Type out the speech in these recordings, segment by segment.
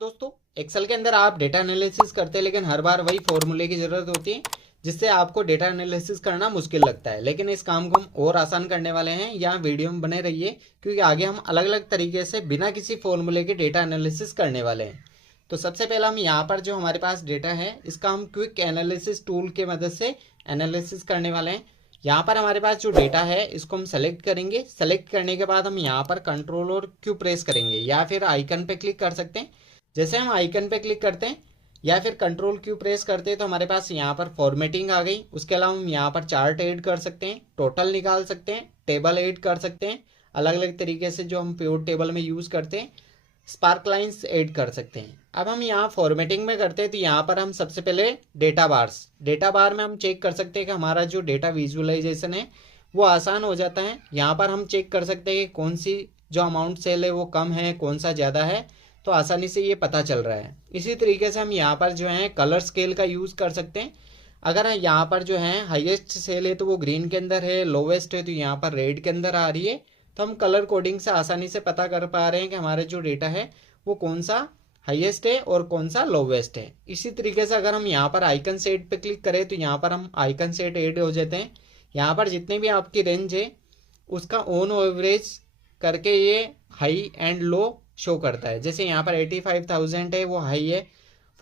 दोस्तों, एक्सेल के अंदर आप डेटा एनालिसिस करते हैं लेकिन हर बार वही फॉर्मूले की ज़रूरत होती है जिससे आपको डेटा एनालिसिस करना मुश्किल लगता है। लेकिन इस काम को हम और आसान करने वाले हैं। यहाँ वीडियो में बने रहिए क्योंकि आगे हम अलग अलग तरीके से बिना किसी फॉर्मूले के डेटा एनालिसिस करने वाले हैं। तो सबसे पहला हम यहाँ पर जो हमारे पास डेटा है इसका हम क्विक एनालिसिस टूल के मदद से एनालिसिस करने वाले हैं। यहाँ पर हमारे पास जो डेटा है इसको हम सेलेक्ट करेंगे। सेलेक्ट करने के बाद हम यहाँ पर कंट्रोल और क्यू प्रेस करेंगे या फिर आइकन पे क्लिक कर सकते हैं। जैसे हम आइकन पे क्लिक करते हैं या फिर कंट्रोल क्यू प्रेस करते हैं तो हमारे पास यहाँ पर फॉर्मेटिंग आ गई। उसके अलावा हम यहाँ पर चार्ट ऐड कर सकते हैं, टोटल निकाल सकते हैं, टेबल ऐड कर सकते हैं, अलग अलग तरीके से जो हम पिवट टेबल में यूज़ करते हैं, स्पार्क लाइंस ऐड कर सकते हैं। अब हम यहाँ फॉर्मेटिंग में करते हैं तो यहाँ पर हम सबसे पहले डेटा बार में हम चेक कर सकते हैं कि हमारा जो डेटा विजुअलाइजेशन है वो आसान हो जाता है। यहाँ पर हम चेक कर सकते हैं कि कौन सी जो अमाउंट सेल है वो कम है, कौन सा ज़्यादा है, तो आसानी से ये पता चल रहा है। इसी तरीके से हम यहाँ पर जो है कलर स्केल का यूज़ कर सकते हैं। अगर यहाँ पर जो है हाईएस्ट सेल है तो वो ग्रीन के अंदर है, लोवेस्ट है तो यहाँ पर रेड के अंदर आ रही है, तो हम कलर कोडिंग से आसानी से पता कर पा रहे हैं कि हमारे जो डेटा है वो कौन सा हाईएस्ट है और कौन सा लोवेस्ट है। इसी तरीके से अगर हम यहाँ पर आइकन सेट पे क्लिक करें तो यहाँ पर हम आइकन सेट ऐड हो जाते हैं। यहाँ पर जितने भी आपकी रेंज है उसका ऑन एवरेज करके ये हाई एंड लो शो करता है। जैसे यहाँ पर 85,000 है वो हाई है,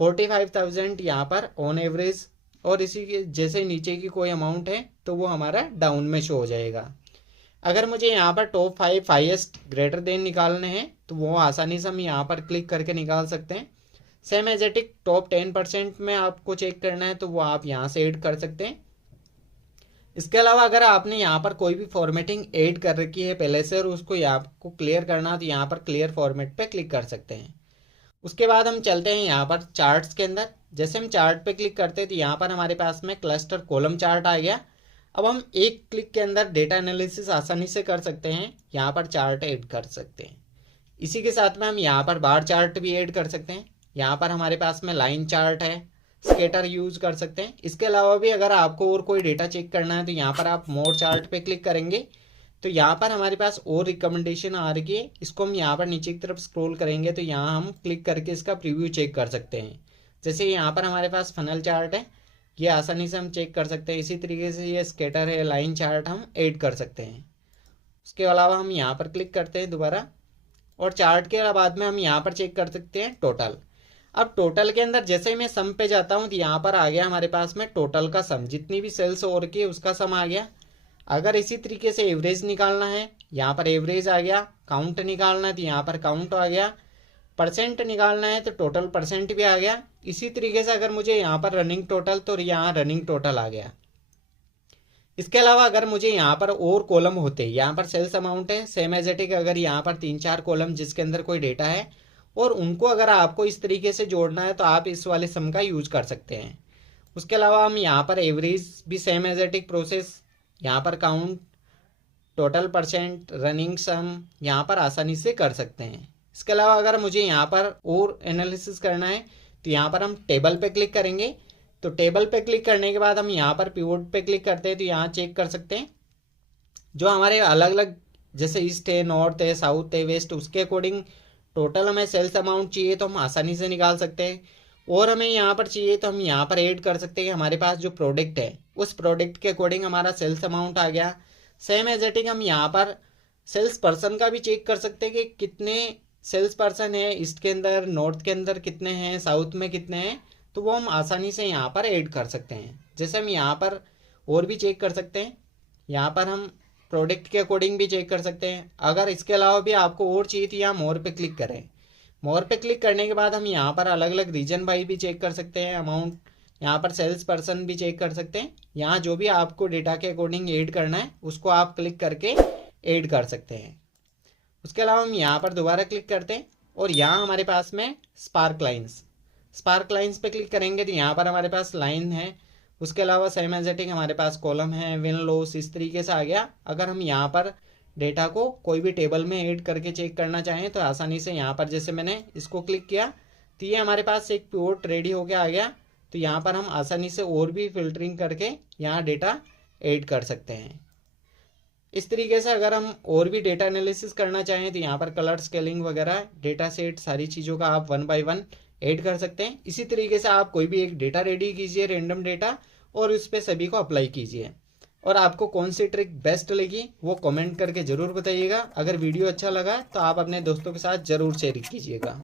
45,000 यहाँ पर ऑन एवरेज, और इसी के जैसे नीचे की कोई अमाउंट है तो वो हमारा डाउन में शो हो जाएगा। अगर मुझे यहाँ पर टॉप 5 हाईएस्ट ग्रेटर देन निकालने हैं तो वो आसानी से हम यहाँ पर क्लिक करके निकाल सकते हैं। सेम एजेटिक टॉप 10% में आपको चेक करना है तो वो आप यहाँ से ऐड कर सकते हैं। इसके अलावा अगर आपने यहाँ पर कोई भी फॉर्मेटिंग ऐड कर रखी है पहले से और उसको आपको क्लियर करना है तो यहाँ पर क्लियर फॉर्मेट पे क्लिक कर सकते हैं। उसके बाद हम चलते हैं यहाँ पर चार्ट्स के अंदर। जैसे हम चार्ट पे क्लिक करते हैं तो यहाँ पर हमारे पास में क्लस्टर कॉलम चार्ट आ गया। अब हम एक क्लिक के अंदर डेटा एनालिसिस आसानी से कर सकते हैं, यहाँ पर चार्ट ऐड कर सकते हैं। इसी के साथ में हम यहाँ पर बार चार्ट भी ऐड कर सकते हैं। यहाँ पर हमारे पास में लाइन चार्ट है, स्केटर यूज कर सकते हैं। इसके अलावा भी अगर आपको और कोई डेटा चेक करना है तो यहाँ पर आप मोर चार्ट पे क्लिक करेंगे तो यहाँ पर हमारे पास और रिकमेंडेशन आ रही है। इसको हम यहाँ पर नीचे की तरफ स्क्रॉल करेंगे तो यहाँ हम क्लिक करके इसका प्रीव्यू चेक कर सकते हैं। जैसे यहाँ पर हमारे पास फनल चार्ट है, ये आसानी से हम चेक कर सकते हैं। इसी तरीके से ये स्केटर है, लाइन चार्ट हम ऐड कर सकते हैं। उसके अलावा हम यहाँ पर क्लिक करते हैं दोबारा और चार्ट के बाद में हम यहाँ पर चेक कर सकते हैं टोटल। अब टोटल के अंदर जैसे ही मैं सम पे जाता हूँ तो यहाँ पर आ गया हमारे पास में टोटल का सम, जितनी भी सेल्स और की उसका सम आ गया। अगर इसी तरीके से एवरेज निकालना है यहाँ पर एवरेज आ गया, काउंट निकालना है तो यहाँ पर काउंट आ गया, परसेंट निकालना है तो टोटल परसेंट भी आ गया। इसी तरीके से अगर मुझे यहाँ पर रनिंग टोटल तो यहाँ रनिंग टोटल आ गया। इसके अलावा अगर मुझे यहाँ पर और कॉलम होते, यहाँ पर सेल्स अमाउंट है सेम एजेटिक, अगर यहाँ पर 3-4 कॉलम जिसके अंदर कोई डेटा है और उनको अगर आपको इस तरीके से जोड़ना है तो आप इस वाले सम का यूज कर सकते हैं। उसके अलावा हम यहाँ पर एवरेज भी सेम एजेटिक प्रोसेस, यहाँ पर count, total percent, running sum यहाँ पर आसानी से कर सकते हैं। इसके अलावा अगर मुझे यहाँ पर और एनालिसिस करना है तो यहाँ पर हम टेबल पे क्लिक करेंगे। तो टेबल पे क्लिक करने के बाद हम यहाँ पर पिवट पे क्लिक करते हैं तो यहाँ चेक कर सकते हैं जो हमारे अलग अलग जैसे ईस्ट है, नॉर्थ है, साउथ है, वेस्ट, उसके अकॉर्डिंग टोटल हमें सेल्स अमाउंट चाहिए तो हम आसानी से निकाल सकते हैं। और हमें यहाँ पर चाहिए तो हम यहाँ पर ऐड कर सकते हैं कि हमारे पास जो प्रोडक्ट है उस प्रोडक्ट के अकॉर्डिंग हमारा सेल्स अमाउंट आ गया। सेम एजेटिक हम यहाँ पर सेल्स पर्सन का भी चेक कर सकते हैं कि कितने सेल्स पर्सन है ईस्ट के अंदर, नॉर्थ के अंदर कितने हैं, साउथ में कितने हैं, तो वो हम आसानी से यहाँ पर ऐड कर सकते हैं। जैसे हम यहाँ पर और भी चेक कर सकते हैं, यहाँ पर हम प्रोडक्ट के अकॉर्डिंग भी चेक कर सकते हैं। अगर इसके अलावा भी आपको और चाहिए तो यहाँ मोर पे क्लिक करें। मोर पे क्लिक करने के बाद हम यहाँ पर अलग अलग रीजन वाइज भी चेक कर सकते हैं, अमाउंट, यहाँ पर सेल्स पर्सन भी चेक कर सकते हैं। यहाँ जो भी आपको डेटा के अकॉर्डिंग ऐड करना है उसको आप क्लिक करके ऐड कर सकते हैं। उसके अलावा हम यहाँ पर दोबारा क्लिक करते हैं और यहाँ हमारे पास में स्पार्क लाइंस पे क्लिक करेंगे तो यहाँ पर हमारे पास लाइन है। उसके अलावा सेम एजेटिक हमारे पास कॉलम है, विन लॉस, इस तरीके से आ गया। अगर हम यहाँ पर डेटा को कोई भी टेबल में ऐड करके चेक करना चाहें तो आसानी से यहाँ पर जैसे मैंने इसको क्लिक किया तो ये हमारे पास एक पिवट रेडी होकर आ गया। तो यहाँ पर हम आसानी से और भी फिल्टरिंग करके यहाँ डेटा ऐड कर सकते हैं। इस तरीके से अगर हम और भी डेटा एनालिसिस करना चाहें तो यहाँ पर कलर स्केलिंग वगैरह, डेटा सेट, सारी चीज़ों का आप 1 बाय 1 ऐड कर सकते हैं। इसी तरीके से आप कोई भी एक डेटा रेडी कीजिए, रेंडम डेटा, और उस पर सभी को अप्लाई कीजिए। और आपको कौन सी ट्रिक बेस्ट लगी वो कमेंट करके ज़रूर बताइएगा। अगर वीडियो अच्छा लगा तो आप अपने दोस्तों के साथ ज़रूर शेयर कीजिएगा।